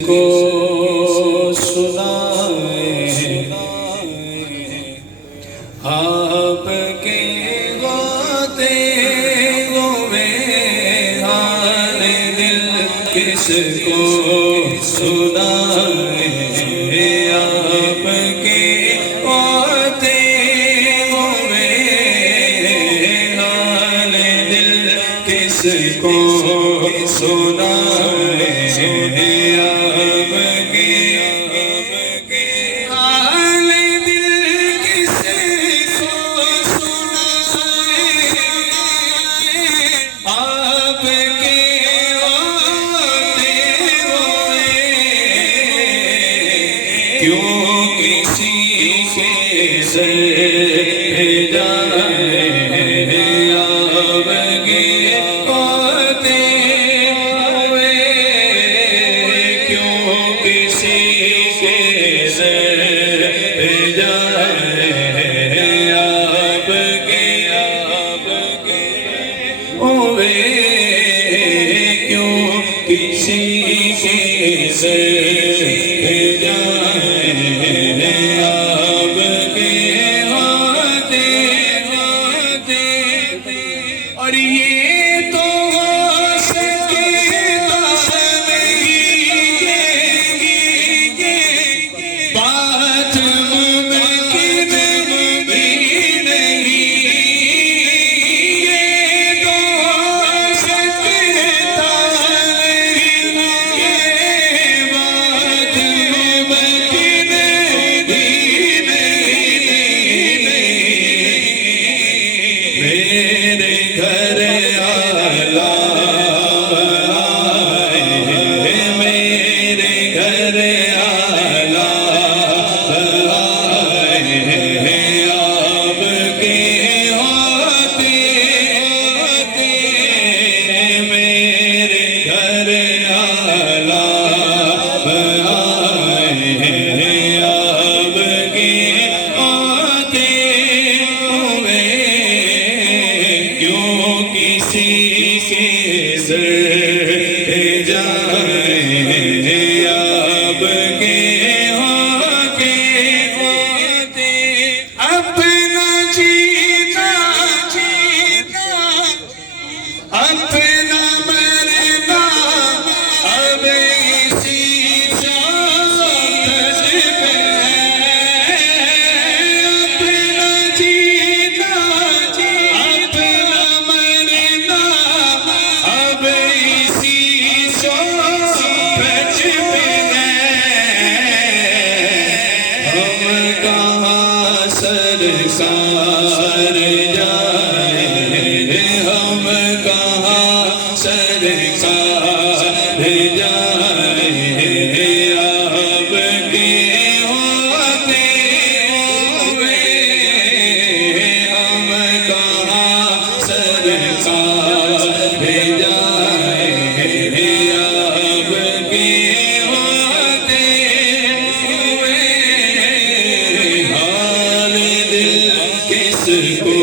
کو سنائے آپ کے غوطے ہوئے حال دل کس کو سنائے آپ کے غوطے ہوئے حال دل کس کو سنائے کیوں کسی کے سر جائے آپ کے غوطے ہوئے کیوں کسی کے سر جائے آپ کے ہوئے کیوں کسی کے سر اور یہ تو ہو سکتا نہیں بات ممکن بھی نہیں یہ تو ہو سکتا نہیں بات ممکن بھی نہیں میرے گھر کسی کے سر جائے آپ کے ہوتے اپنا جینا اپنا مرنا اب اسی چاہت پہ اپنا جینا اپنا مرنا اب اسی چاہت پہ ہم کہاں سرکار جائے ہم کہاں سرکار جائے آپ کے ہوتے ہوئے ہم کہاں سرکار جائے آپ کے ہوتے ہوئے حال دل کس کو